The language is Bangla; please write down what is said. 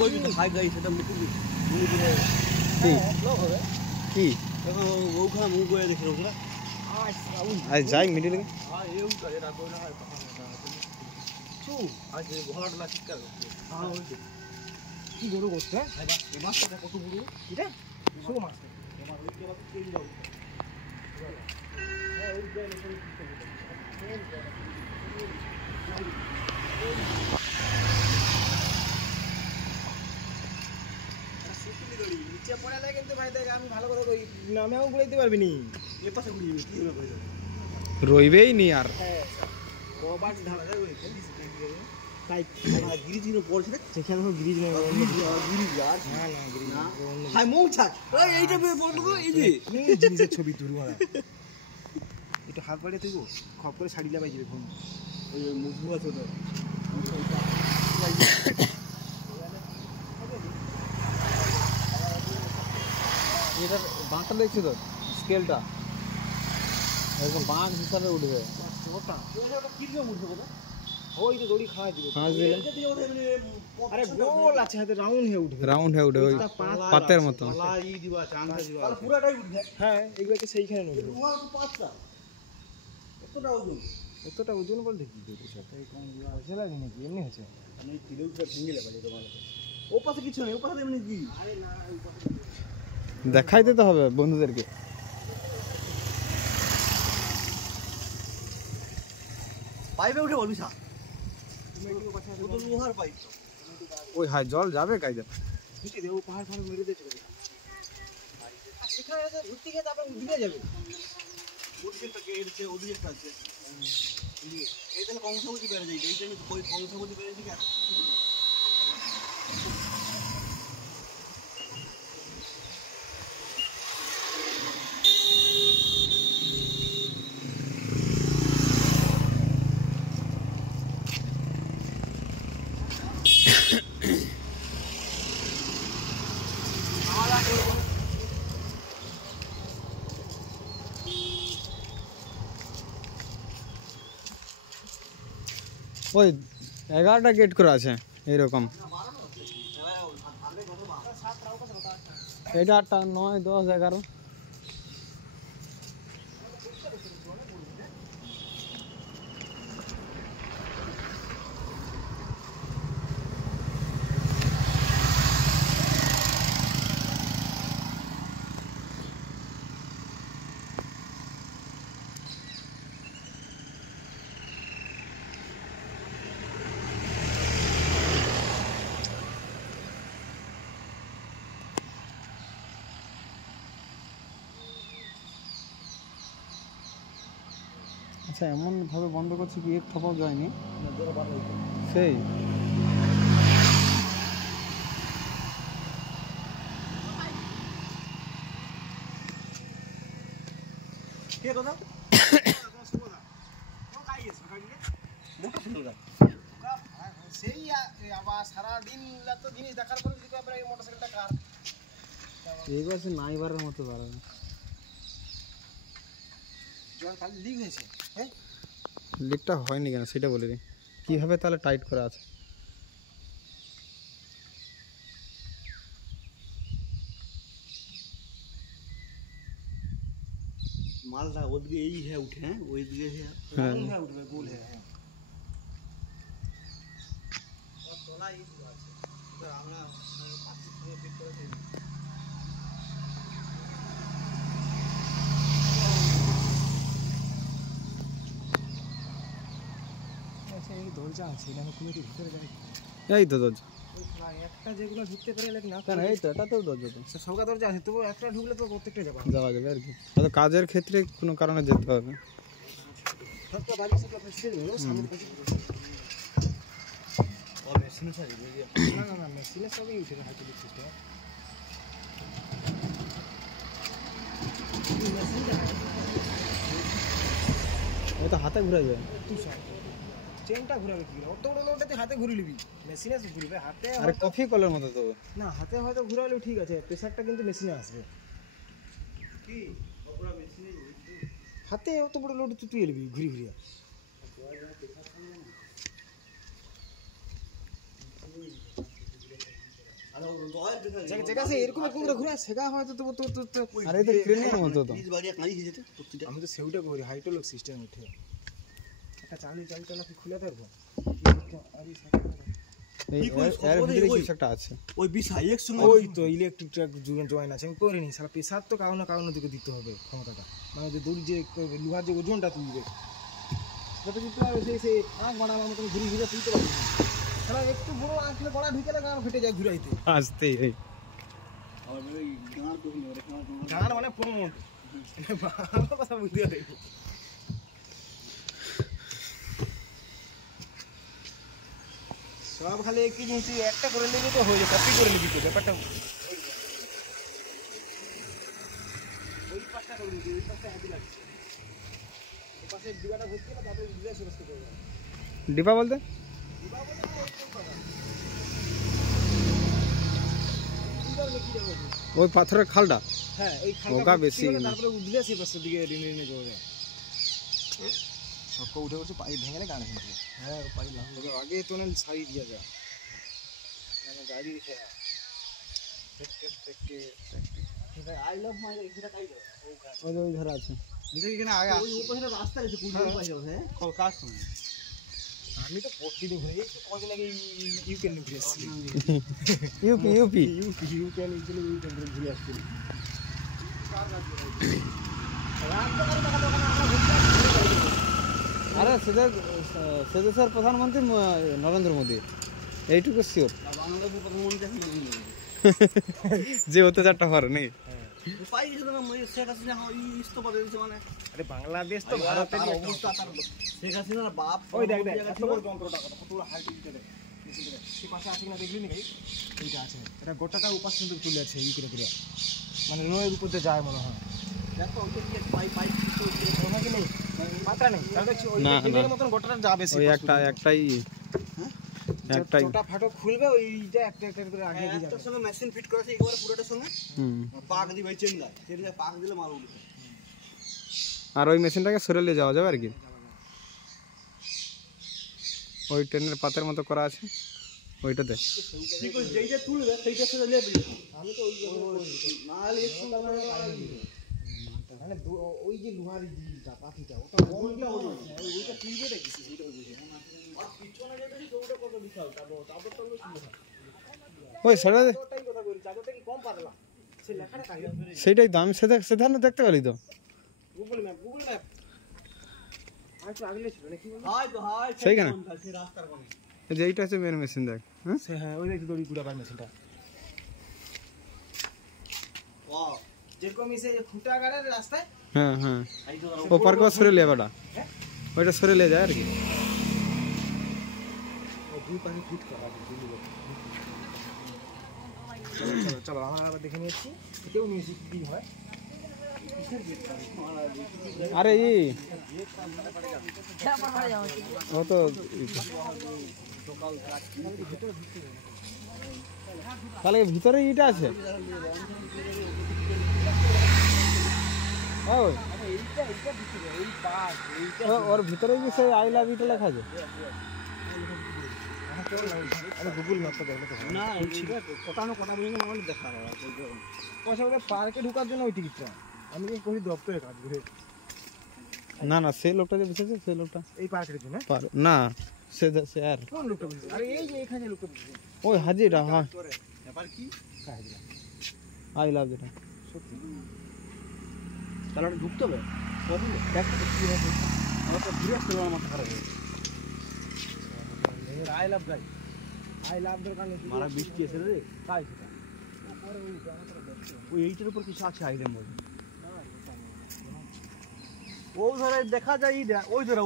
ওই যে হাই গাই সেটা মুখে কি ব্লক হবে কি এখন ওখানে মুখ করে দেখি ওখানে আজ যাই মিডিলে হ্যাঁ এই উঠা এটা কইলা হয় তখন চু আজ ঘোড়াটা না ঠিক করো হ্যাঁ ওই কি বড় করছে এই মাছটা কত বড় এটা ছোট মাছ এই মাছ ওই কে বাকি কেন দাও হ্যাঁ ওই গায় নিচে পড়ালে কিন্তু ভাই দেখ আমি ভালো করে কই নামেও গুড়াইতে পারবি নি এ পাশে গুড়িয়ে কি হবে কই রইবেই নি আর হ্যাঁ কবাট ঢালা যায় কই তাই গিরিজিনো পড়ছে না সেখানে গিরিজ না গিরিজ আর না না গিরিজ না হাই মৌছা ওই এইটা বন্ধ কর এই যে এই জিনিসের ছবি তুলু মারা এটা হাত বাড়িয়ে তুই খপ করে শাড়ি লাগাই দিবে ফোন ওই মুখু আছে তো এটা বাঁকটা দেখছি তো স্কেলটা এরকম বাঁক হিসাবে উঠবে ওটা কিরকম উঠবে কথা ওই তো দড়ি খাওয়া দিবে আরে গোল আছে হাতে রাউন্ড হয়ে উঠবে ওই পাতের মতো লাই দিবা চাঁদা দিবা তাহলে পুরাটাই উঠবে হ্যাঁ এগুলোকে সেইখানে উঠবে তোমার তো পাঁচটা এতটা ওজন বলতে কি করে সেটা কম দিবা আছে লাগে নাকি এমনি আছে আমি কিলোটা ভেঙে লাগবে তোমার ও পাশে কিছু নেই ও পাশে এমনি কি আরে না ওই পাশে দেখাই দিতে হবে বন্ধুদেরকে পাইপে উঠে বলবি সা লোহার পাইপ ওই হাই জল যাবে কাইদা ঢুকে দেবো পাহাড় ফাড় মেরে দিয়ে চলে সেখানে ঘুরতে গিয়ে তারপর দিকে যাবে ওদিকে একটা ওদিকে একটা আছে এই তাহলে কংসাবতী বেড়ে যায় এই জন্য ওই কংসাবতী বেড়ে দিকে ওই 11টা গেট করা আছে এইরকম এটা 8টা 9 10 11 আচ্ছা এমন ভাবে বন্ধ করছে কি এক থপাও যায়নি সেই কে কথা সেই আবার সারাদিন তো জিনিস দেখার পরে যদি আপনার এই মোটরসাইকেলটা কার এইবার সে নাইবারের মতো দাঁড়াবে জল খালি লিক হয়েছে হ্যাঁ লিকটা হয়নি কেন সেটা বলে দিই কীভাবে তাহলে টাইট করা আছে मालदा ओदिके यही है उठे हैं वो दिए है है उठे गोल है और तोला ये दिया আছে তো আমরা পাঁচ থেকে ফিট করে দেই আচ্ছা এই দরজা আছে এটা কমিটি ভিতরে যায় এই তো দরজা একটা যেগুলো ঢুকতে পারে না কেন এই তো এটা তো দরজা তো সবকা দরজা আছে তবু একটা ঢুকলে তো প্রত্যেকটা যাওয়া যাবে আর কি তাহলে কাজের ক্ষেত্রে কোনো কারণে যেতে হবে সবটা বাড়ি থেকে আপনি ছেড়ে দেবেন সামনে কাছে ও মেশিনে সারি দিয়ে না না না মেশিনে সবই উঠে হাতে সিস্টেম এটা হাতে ঘুরাই যায় তুই চেনটা ঘুরাবে কি অত বড় লোডটাতে হাতে ঘুরিয়ে নিবি মেশিনে ঘুরবে হাতে আরে কফি কলের মতো তো না হাতে হয়তো ঘুরালেও ঠিক আছে প্রেসারটা কিন্তু মেশিনে আসবে কি পুরো মেশিনে হাতে অত বড় লোড তুই এলবি ঘুরি ঘুরিয়া জায়গা সে এরকম এরকম করে ঘুরে সেগা হয়তো তো আরে তো ক্রেনের মতো তো আমি তো সেউটা করি হাইড্রোলিক সিস্টেম উঠে একটা চালা কি খুলে দেবো এই এর ভিতরে কিছু একটা আছে ওই বিশাই এক সঙ্গে ওই তো ইলেকট্রিক ট্রাক জয়েন আছে আমি করিনি সারা প্রেসার তো কারণ দিকে দিতে হবে ক্ষমতাটা মানে যে দড়ি যে লোহার যে ওজনটা তুলবে সেটা দিতে হবে সেই আঁক বাড়াবার মতন ঘুরে তুলতে পারবি সারা একটু বড় আঁকলে গড়া ঢুকে না গান ফেটে যায় ঘুরাইতে আসতেই এই গান মানে প্রমোট কথা বুঝতে হবে সব খালি একই জিনিস একটা করে নিবি তো হয়ে যায় কপি করে নিবি তো ব্যাপারটা ওই পাশটা করে নিবি ওই পাশটা হ্যাপি লাগছে ওই পাশে ডিবাটা ভর্তি করে তারপরে ডিবা শেষ করবে ডিপা বলতে ওই পাথরের খালটা হ্যাঁ এই ওগা বেশি তারপরে উঠলে সে পাশের দিকে রিনে যাওয়া যায় সবকে উঠে বসে পাই ভেঙে গান শুনতে হ্যাঁ পাই লাগবে আগে তো না ছাড়ি দিয়ে যায় মানে গাড়ি দিছে আই লাভ মাই এটা কাই দাও ওই ধরা আছে এখানে আগে ওই উপরে রাস্তা আছে কোন পাশে হ্যাঁ কলকাতা শুনি আমি তো প্রতিদিন ঘুরে এই কদিন আগে ইউকেন ঘুরে আসছি ইউপি ইউকেন ঘুরে আসছি আরে সে দেশের প্রধানমন্ত্রী নরেন্দ্র মোদী এইটুকু শিওর বাংলাদেশের প্রধানমন্ত্রী যে অত্যাচারটা করে নাকি পাই গেছে না শেখ হাসিনা ইস্তফা দিয়েছে মানে আরে বাংলাদেশ তো ভারতের অবস্থা তার শেখ হাসিনার বাপ ওই দেখ এত বড় যন্ত্রটা কত বড় হাইট দিতে দেখ সেই পাশে আছে কিনা দেখলি নাকি এইটা আছে এটা গোটাটা উপাস কিন্তু তুলে আছে ই করে করে মানে নয়ের উপর দিয়ে যায় মনে হয় দেখো ওই পাই মনে হয় কি নেই মাত্রা নেই তাহলে না ওই মতন গোটাটা যাবে ওই একটাই ছোটা ফাটো খুলবে ওইটা একটা করে আগে দিয়ে যাবে একটার সঙ্গে মেশিন ফিট করেছে একবারে পুরোটার সঙ্গে পাক দিবে চেন দেয় সেটা পাক দিলে মাল উঠবে আর ওই মেশিনটাকে সরে নিয়ে যাওয়া যাবে আর কি ওই ট্রেনের পাতের মতো করা আছে ওইটাতে ঠিক আছে যেইটা তুলবে সেইটা থেকে নেবে আমি তো ওই নাল এক সঙ্গে মানে ওই যে লোহার জিনিসটা পাখিটা ওটা কোনটা ওইটা তুলবে নাকি সেটা বুঝে আর পিছনে যেটা ওটা কত বিশাল তারপর তো ওই সেটা ওটাই কথা বলি চাদরটা কি কম পাতলা সে লেখাটা কাহিনী সেইটাই তো আমি সেখানে দেখতে পারি তো গুগল ম্যাপ আর একটু আগলে ছিল নাকি হাই সেইখানে সেই রাস্তার কোণে এই যে এইটা হচ্ছে মেন মেশিন দেখ হ্যাঁ হ্যাঁ ওই দেখি দড়ি গুড়া মেশিনটা ওয়াও যেরকম এসে ফুটা গাড়ার রাস্তায় হ্যাঁ এই তো ও পার্কে সরে লিয়ে বেটা ওইটা সরে লিয়ে যায় আর কি ও দুই পাশে ফিট করা চলো আমরা আবার দেখে নিয়েছি এটাও মিউজিক কি হয় আরে ও তো তাহলে ভিতরে ইটা আছে ওর ভিতরে কি সেই আই লাভ ইটা লেখা আছে গুগল ম্যাপটা দেখলে তো না কটা পর্যন্ত আমাদের দেখা পয়সা ওদের পার্কে ঢোকার জন্য ওই টিকিটটা আমি কি করি দপ্তরে কাজ ঘুরে না সেই লোকটা যে বসেছে সেই লোকটা এই পার্কের জন্য না সে আর কোন লোকটা বসেছে আরে এই যে এখানে লোকটা বসেছে ওই হাজিরা হ্যাঁ ব্যাপার কি হাজিরা আই লাভ যেটা সত্যি তাহলে ওটা ঢুকতে হবে দেখতে কি হবে আমার তো ঘুরে আসতে আমার মাথা খারাপ হয়ে I love guy I love দরকার নেই মারা বৃষ্টি এসে রে তাই সেটা ওই এইটার উপর কিছু আছে আইলের মধ্যে ও ধরে দেখা যায় ওই ধরে